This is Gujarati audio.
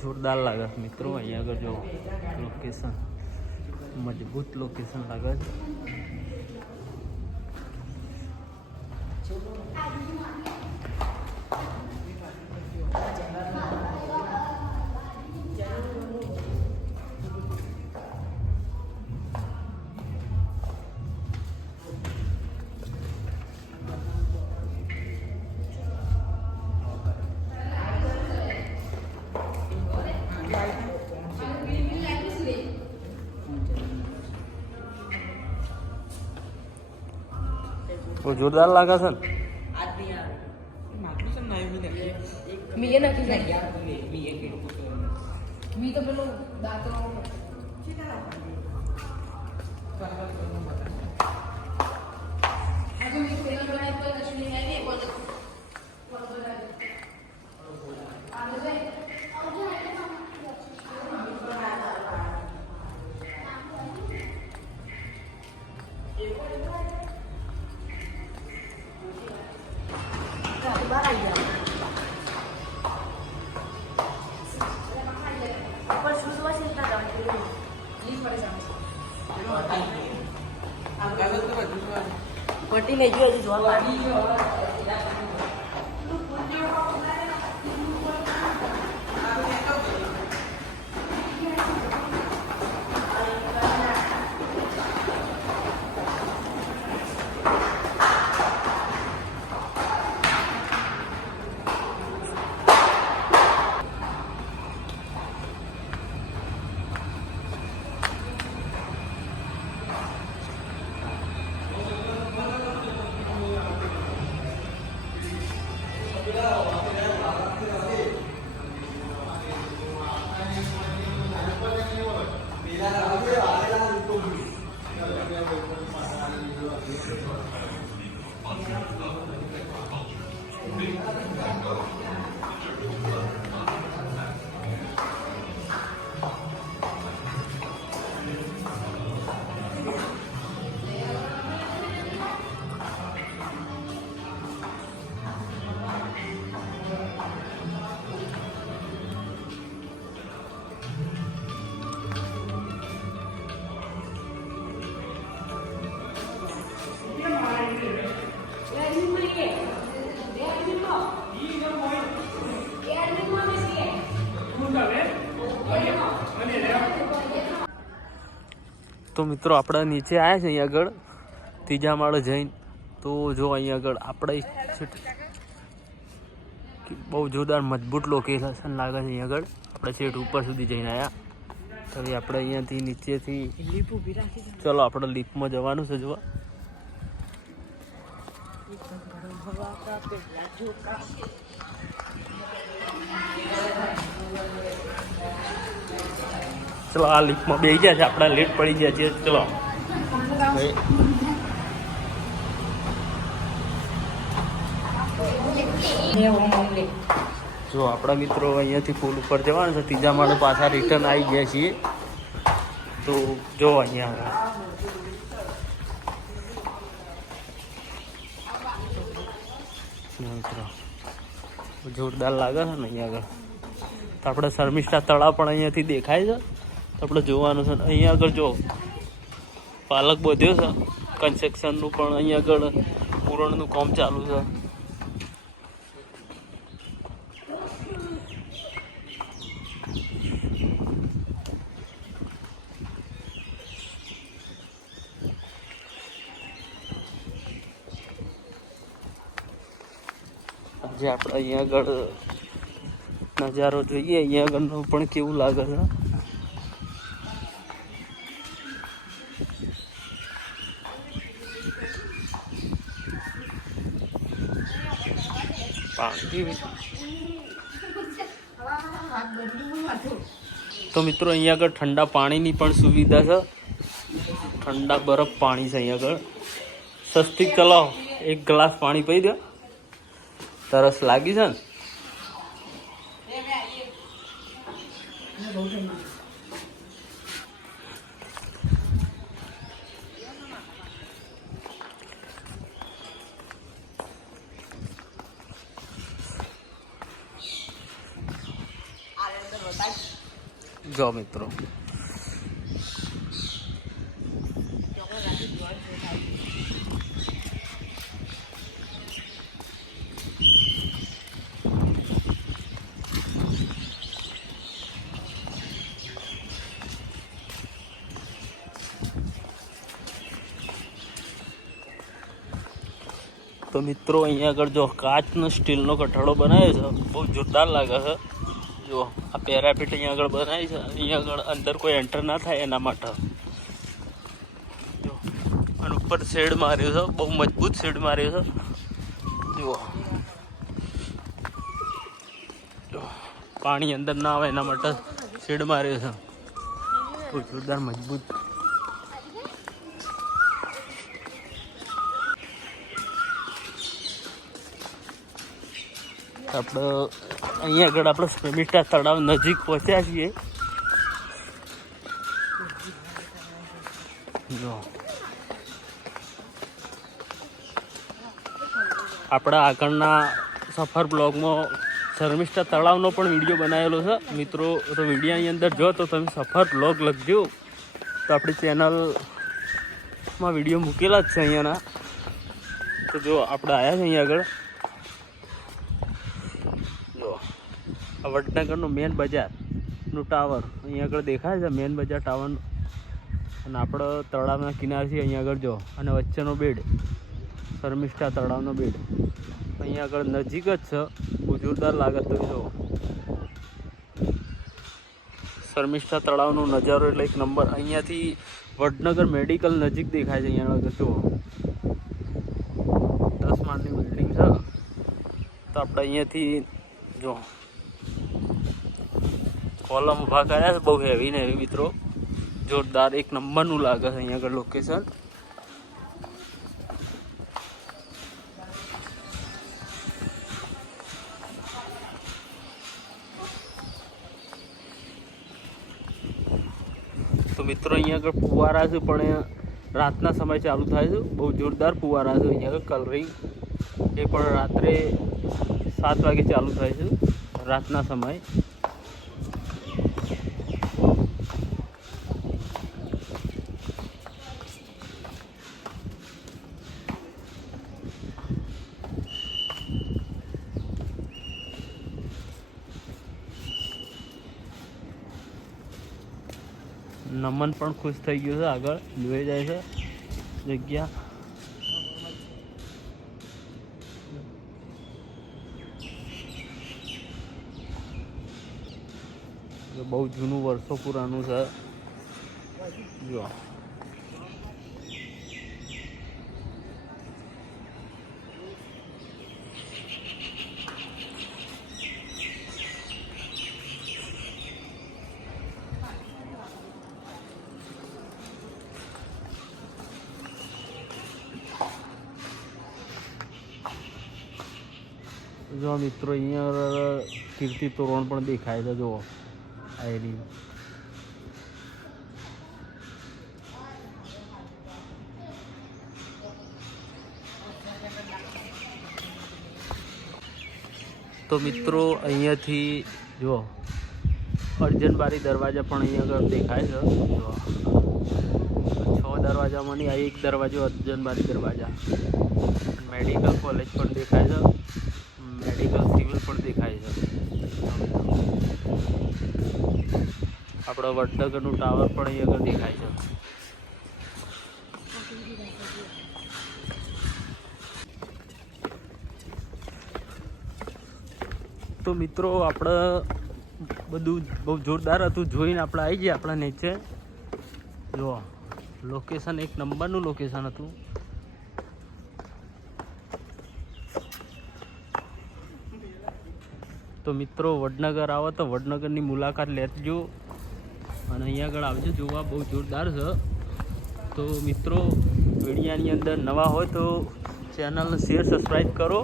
જોરદાર લાગે મિત્રો. અહીંયા આગળ જો લોકેશન મજબૂત લોકેશન લાગે છે. જોરદાર લાગે છે ને. मी तो પેલો દાંતો પટ્ટી ને જો જોવા તો મિત્રો આપણે નીચે આવ્યા છે અહીંયા આગળ ત્રીજા માળે જઈને. તો જો અહીંયા આગળ આપણે બહુ જોરદાર મજબૂત લોકેશન લાગે છે. અહીંયા આગળ આપણે છેટ ઉપર સુધી જઈને આવ્યા. તો હવે આપણે અહીંયાથી નીચેથી ચલો આપણે લિફ્ટમાં જવાનું છે જોવા. ચલો આ લિફ્ટમાં બેસી ગયા છે. આપણા લેટ પડી ગયા છે. ચલો જો આપણા મિત્રો અહીંયાથી પુલ ઉપર જવાનું છે. ત્રીજા માળે પાછા રિટર્ન આવી ગયા છીએ. તો જો અહીંયા મિત્રો જોરદાર લાગે છે ને અહીંયા આગળ. તો આપણે શર્મિષ્ઠા તળાવ પણ અહીંયાથી દેખાય છે. તો આપણે જોવાનું છે. અહીંયા આગળ જો પાલક બધ્યો છે. કન્સ્ટ્રક્શનનું પણ અહીંયા આગળ પૂરણનું કામ ચાલુ છે. આજે આપણે અહીંયા આગળ નજારો જોઈએ. અહીંયા આગળનું પણ કેવું લાગે છે. તો મિત્રો અહીંયા આગળ ઠંડા પાણીની પણ સુવિધા છે. ઠંડા બરફ પાણી છે અહીંયા આગળ. સસ્તી ચલાવો, એક ગ્લાસ પાણી પી દો. તરસ લાગી છે ને. જો મિત્રો તો મિત્રો અહીંયા આગળ જો કાચનો સ્ટીલનો કઠાડો બનાવ્યો છે, બહુ જોરદાર લાગે છે. જો આ પેરાપીટ અહીંયા આગળ બનાવી છે, અહીંયા આગળ અંદર કોઈ એન્ટર ના થાય એના માટે. જો અને ઉપર શેડ માર્યો છે, બહુ મજબૂત શેડ માર્યો છે. જુઓ પાણી અંદર ના આવે એના માટે શેડ માર્યો છે, બહુ જોરદાર મજબૂત. આપણે અહીંયા આગળ આપણે શર્મિષ્ઠા તળાવ નજીક પહોંચ્યા છીએ. જો આપણા આગળના સફર બ્લોગમાં શર્મિષ્ઠા તળાવનો પણ વિડીયો બનાવેલો છે મિત્રો. તો વિડીયોની અંદર જો તો તમે સફર બ્લોગ લખજો, તો આપણી ચેનલમાં વિડીયો મૂકેલા જ છે અહીંયાના. તો જો આપણે આવ્યા છે અહીંયા આગળ. આ વડનગરનું મેન બજારનું ટાવર અહીંયા આગળ દેખાય છે, મેન બજાર ટાવરનું. અને આપણે તળાવના કિનારેથી અહીંયા આગળ જો, અને વચ્ચેનો બેડ શર્મિષ્ઠા તળાવનો બેડ અહીંયા આગળ નજીક જ છે, બહુ જોરદાર લાગે. તો જો શર્મિષ્ઠા તળાવનો નજારો એટલે એક નંબર. અહીંયાથી વડનગર મેડિકલ નજીક દેખાય છે. અહીંયા આગળ જો 10 માળની બિલ્ડિંગ છે. તો આપણે અહીંયાથી જો કોલમ ઊભા કર્યા છે, બહુ હેવી ને હેવી મિત્રો, જોરદાર એક નંબરનું લાગે છે અહીંયા આગળ લોકેશન. તો મિત્રો અહીંયા આગળ ફુવારા છે, પણ રાતના સમય ચાલુ થાય છે. બહુ જોરદાર ફુવારા છે અહીંયા આગળ. કલરિંગ એ પણ રાત્રે 7 વાગે ચાલુ થાય છે, રાતના સમય. નમન પણ ખુશ થઈ ગયો છે, આગળ જોઈ જાય છે જગ્યા. બહુ જૂનું વર્ષો પુરાનું છે. જો જો મિત્રો અહીંયા કીર્તિ તોરણ પણ દેખાય છે. જુઓ આયરી. તો મિત્રો અહીંયાથી જુઓ અર્જનબારી દરવાજા પણ અહીંયા આગળ દેખાય છે. જુઓ 6 દરવાજામાંની આ એક દરવાજો અર્જનબારી દરવાજા. મેડિકલ કોલેજ પણ દેખાય છે, મેડિકલ સિવિલ પણ દેખાય છે. આપણા વડનગરનું ટાવર પણ અહીં આગળ દેખાય છે. તો મિત્રો આપણે બધું બહુ જોરદાર હતું, જોઈને આપણે આવી ગયા આપણા નીચે. જો લોકેશન એક નંબરનું લોકેશન હતું. તો મિત્રો વડનગર આવો તો વડનગરની મુલાકાત લેજો અને અહીંયા આગળ આવજો, જોવા બહુ જોરદાર છે. તો મિત્રો વિડીયાની અંદર નવા હોય તો ચેનલને શેર સબસ્ક્રાઈબ કરો